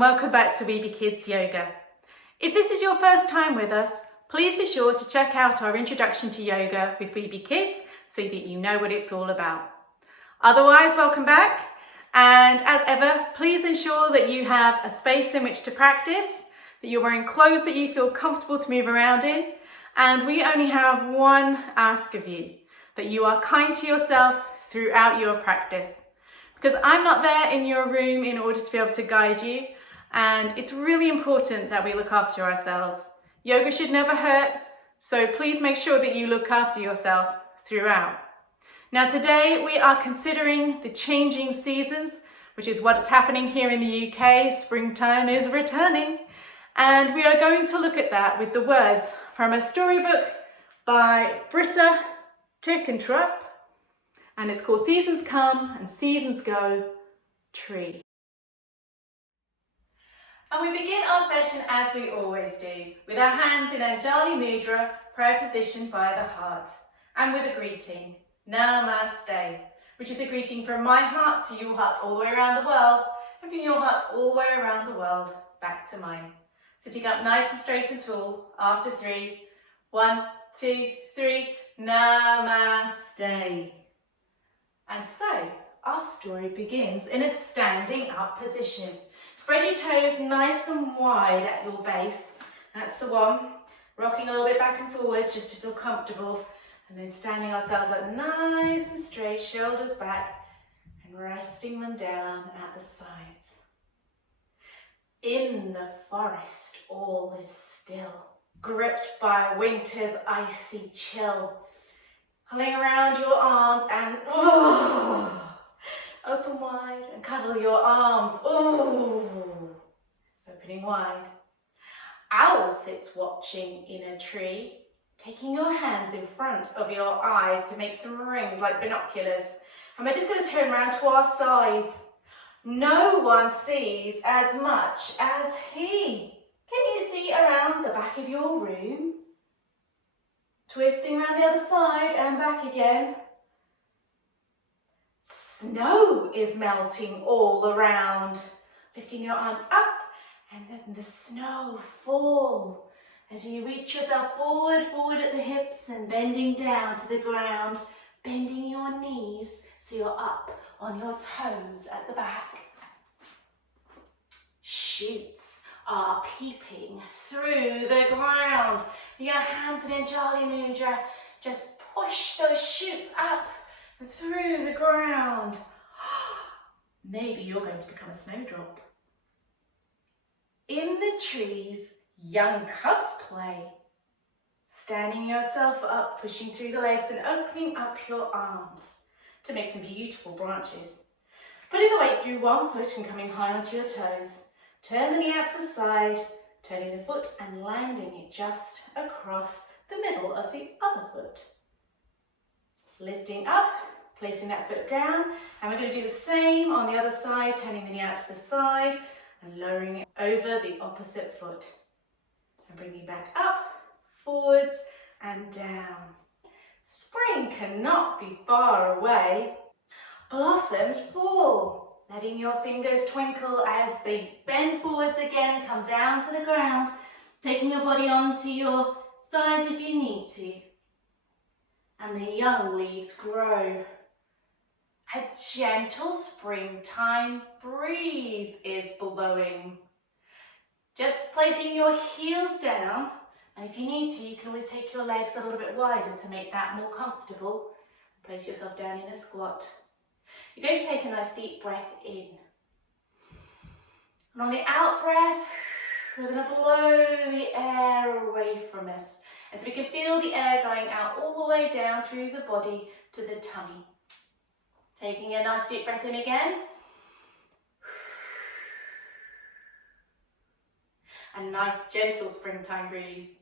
and welcome back to We Be Kids Yoga. If this is your first time with us, please be sure to check out our introduction to yoga with We Be Kids so that you know what it's all about. Otherwise, welcome back, and as ever, please ensure that you have a space in which to practice, that you're wearing clothes that you feel comfortable to move around in, and we only have one ask of you, that you are kind to yourself throughout your practice. Because I'm not there in your room in order to be able to guide you, and it's really important that we look after ourselves. Yoga should never hurt, so please make sure that you look after yourself throughout. Now today we are considering the changing seasons, which is what's happening here in the UK. Springtime is returning, and we are going to look at that with the words from a storybook by Britta Teckentrup, and it's called Seasons Come and Seasons Go, Tree. And we begin our session as we always do, with our hands in Anjali Mudra, prayer position by the heart, and with a greeting, Namaste, which is a greeting from my heart to your hearts all the way around the world, and from your hearts all the way around the world back to mine. Sitting up nice and straight and tall, after 3, 1, 2, 3, Namaste. And so, our story begins in a standing up position. Spread your toes nice and wide at your base. That's the one. Rocking a little bit back and forwards just to feel comfortable. And then standing ourselves up nice and straight, shoulders back, and resting them down at the sides. In the forest, all is still, gripped by winter's icy chill. Pulling around your arms and open wide and cuddle your arms. Opening wide. Owl sits watching in a tree, taking your hands in front of your eyes to make some rings like binoculars. And we're just going to turn around to our sides. No one sees as much as he. Can you see around the back of your room? Twisting around the other side and back again. Snow is melting all around. Lifting your arms up and then the snow fall as you reach yourself forward at the hips and bending down to the ground. Bending your knees so you're up on your toes at the back. Shoots are peeping through the ground. Your hands in Anjali Mudra, just push those shoots up and through the ground. Maybe you're going to become a snowdrop. In the trees, young cubs play. Standing yourself up, pushing through the legs and opening up your arms to make some beautiful branches. Putting the weight through one foot and coming high onto your toes. Turn the knee out to the side, turning the foot and landing it just across the middle of the other foot. Lifting up, placing that foot down, and we're going to do the same on the other side, turning the knee out to the side and lowering it over the opposite foot. And bringing back up, forwards and down. Spring cannot be far away. Blossoms fall. Letting your fingers twinkle as they bend forwards again, come down to the ground, taking your body onto your thighs if you need to. And the young leaves grow. A gentle springtime breeze is blowing. Just placing your heels down, and if you need to, you can always take your legs a little bit wider to make that more comfortable. Place yourself down in a squat. You're going to take a nice deep breath in. And on the out breath, we're going to blow the air away from us. As we can feel the air going out all the way down through the body to the tummy. Taking a nice deep breath in again. A nice gentle springtime breeze.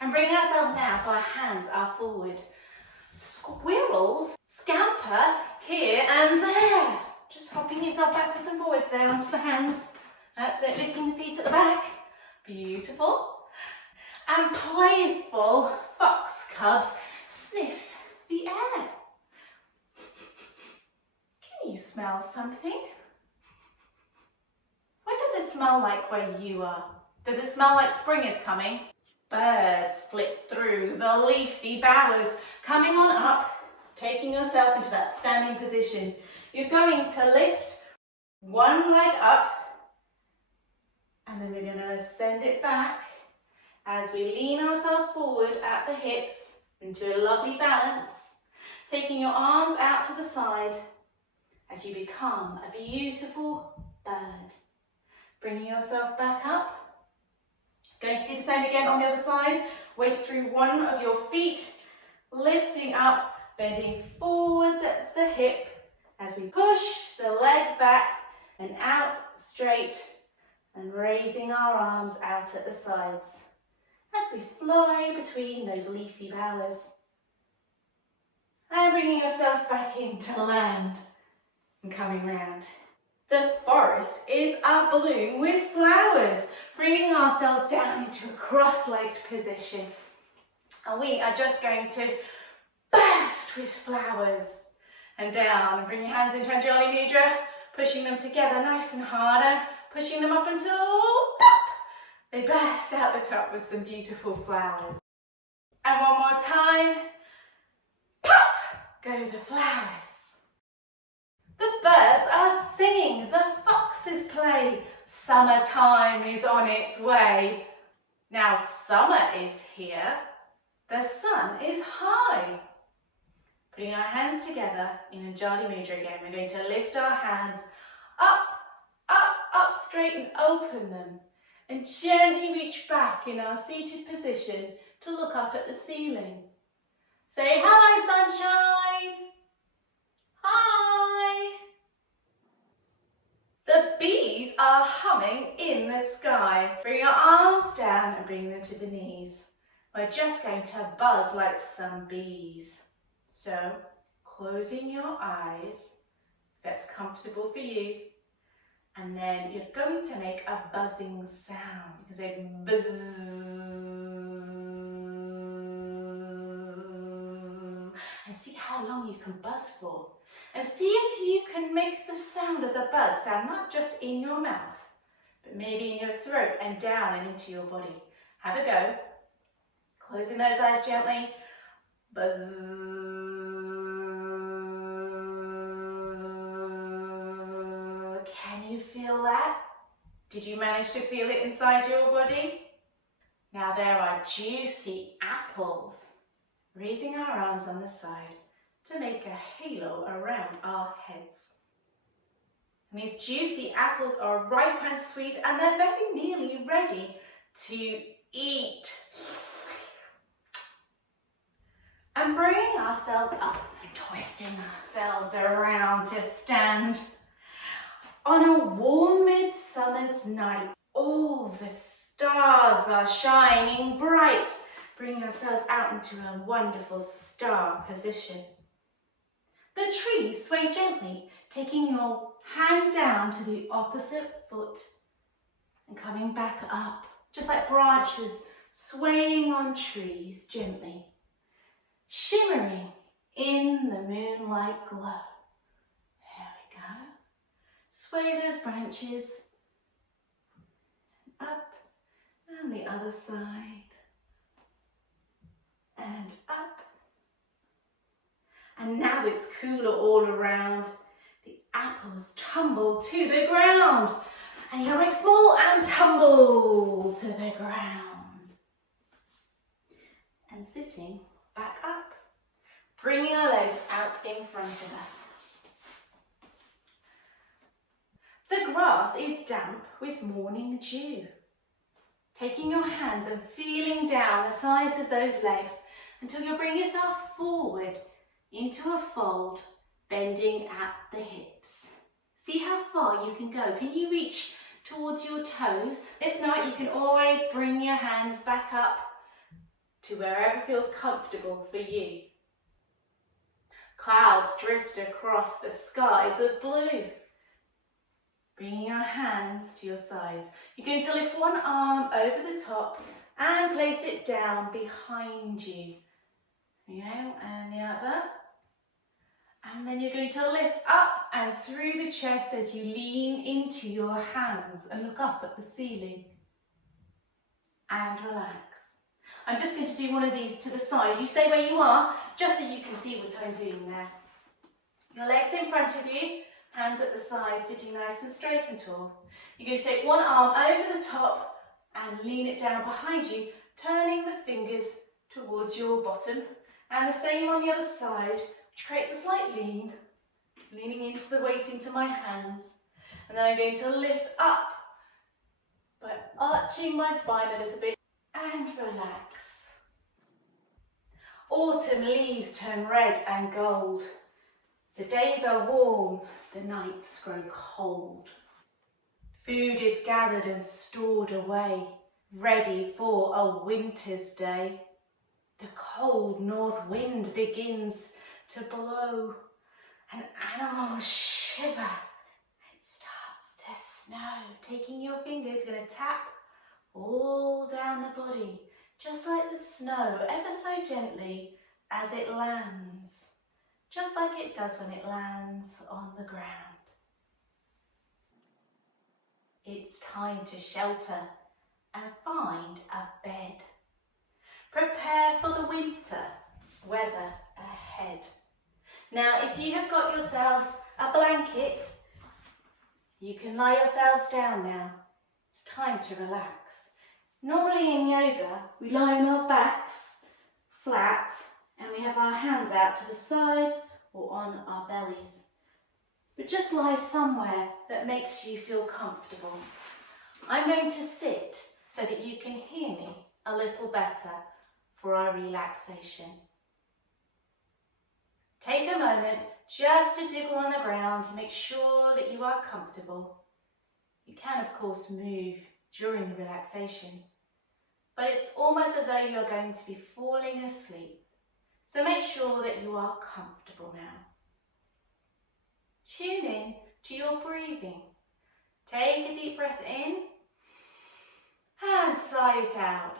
And bringing ourselves now so our hands are forward. Squirrels scamper here and there. Just hopping yourself backwards and forwards there onto the hands. That's it, lifting the feet at the back. Beautiful. And playful fox cubs sniff the air. Can you smell something? smell like where you are? Does it smell like spring is coming? Birds flit through the leafy bowers, coming on up, taking yourself into that standing position. You're going to lift one leg up, and then we're going to send it back as we lean ourselves forward at the hips into a lovely balance, taking your arms out to the side as you become a beautiful bird. Bringing yourself back up. Going to do the same again on the other side. Weight through one of your feet, lifting up, bending forwards at the hip as we push the leg back and out straight, and raising our arms out at the sides as we fly between those leafy bowers. And bringing yourself back into land and coming round. The forest is abloom with flowers, bringing ourselves down into a cross-legged position. And we are just going to burst with flowers and down. Bring your hands into Anjali Mudra, pushing them together nice and harder, pushing them up until pop. They burst out the top with some beautiful flowers. And one more time, pop, go the flowers. The birds are singing, the foxes play, summertime is on its way. Now summer is here, the sun is high. Putting our hands together in Anjali Mudra again, we're going to lift our hands up, up, up straight and open them. And gently reach back in our seated position to look up at the ceiling. Say hello sunshine. Hi! The bees are humming in the sky. Bring your arms down and bring them to the knees. We're just going to buzz like some bees. So, closing your eyes, if that's comfortable for you, and then you're going to make a buzzing sound. You can say buzz. And see how long you can buzz for. And see if you can make the sound of the buzz sound not just in your mouth, but maybe in your throat and down and into your body. Have a go. Closing those eyes gently. Buzz. Can you feel that? Did you manage to feel it inside your body? Now there are juicy apples. Raising our arms on the side to make a halo around our heads. And these juicy apples are ripe and sweet, and they're very nearly ready to eat. And bringing ourselves up and twisting ourselves around to stand. On a warm midsummer's night, all the stars are shining bright, bringing ourselves out into a wonderful star position. The trees sway gently, taking your hand down to the opposite foot and coming back up, just like branches swaying on trees gently, shimmering in the moonlight glow. There we go. Sway those branches up and the other side and up. And now it's cooler all around. The apples tumble to the ground. And you make small and tumble to the ground. And sitting back up. Bringing our legs out in front of us. The grass is damp with morning dew. Taking your hands and feeling down the sides of those legs until you bring yourself forward into a fold, bending at the hips. See how far you can go. Can you reach towards your toes? If not, you can always bring your hands back up to wherever feels comfortable for you. Clouds drift across the skies of blue. Bringing your hands to your sides. You're going to lift one arm over the top and place it down behind you. Yeah, and the other. And And then you're going to lift up and through the chest as you lean into your hands and look up at the ceiling. And relax. I'm just going to do one of these to the side. You stay where you are, just so you can see what I'm doing there. Your legs in front of you, hands at the side, sitting nice and straight and tall. You're going to take one arm over the top and lean it down behind you, turning the fingers towards your bottom. And the same on the other side, which creates a slight lean, leaning into the weight into my hands. And then I'm going to lift up by arching my spine a little bit and relax. Autumn leaves turn red and gold. The days are warm, the nights grow cold. Food is gathered and stored away, ready for a winter's day. The cold north wind begins to blow. An animal shiver. It starts to snow. Taking your fingers, you're going to tap all down the body, just like the snow, ever so gently as it lands. Just like it does when it lands on the ground. It's time to shelter and find a bed. Prepare for the winter weather ahead. Now, if you have got yourselves a blanket, you can lie yourselves down now. It's time to relax. Normally in yoga, we lie on our backs flat and we have our hands out to the side or on our bellies. But just lie somewhere that makes you feel comfortable. I'm going to sit so that you can hear me a little better for our relaxation. Take a moment just to jiggle on the ground to make sure that you are comfortable. You can, of course, move during the relaxation, but it's almost as though you're going to be falling asleep. So make sure that you are comfortable now. Tune in to your breathing. Take a deep breath in and sigh it out.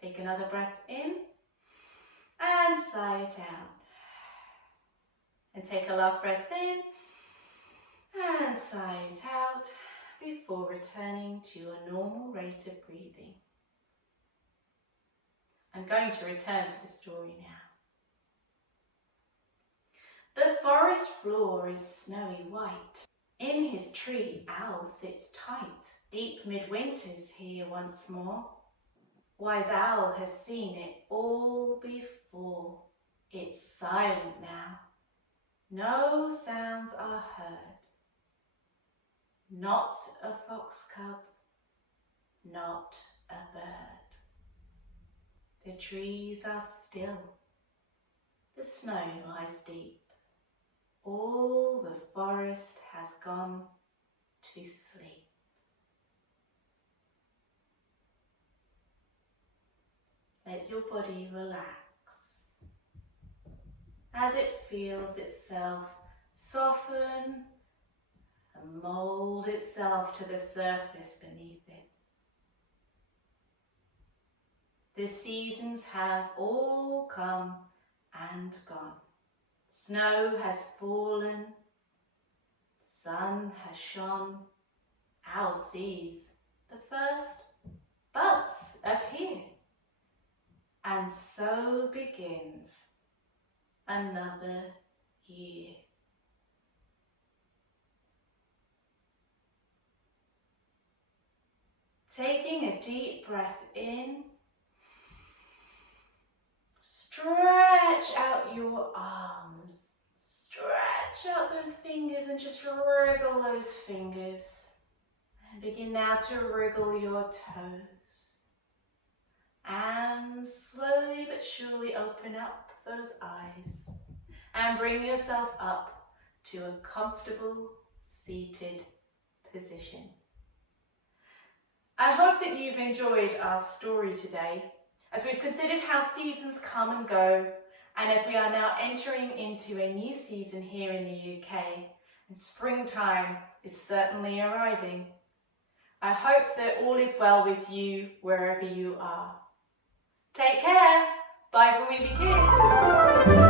Take another breath in and sigh it out. And take a last breath in and sigh it out before returning to your normal rate of breathing. I'm going to return to the story now. The forest floor is snowy white. In his tree, Owl sits tight. Deep midwinter's here once more. Wise Owl has seen it all before. It's silent now. No sounds are heard. Not a fox cub, not a bird. The trees are still. The snow lies deep. All the forest has gone to sleep. Let your body relax as it feels itself soften and mould itself to the surface beneath it. The seasons have all come and gone. Snow has fallen, sun has shone. Owl sees the first buds appear. And so begins another year. Taking a deep breath in, stretch out your arms, stretch out those fingers and just wriggle those fingers. And begin now to wriggle your toes. And slowly but surely open up those eyes and bring yourself up to a comfortable seated position. I hope that you've enjoyed our story today as we've considered how seasons come and go, and as we are now entering into a new season here in the UK and springtime is certainly arriving. I hope that all is well with you wherever you are. Take care. Bye from We Be Kids.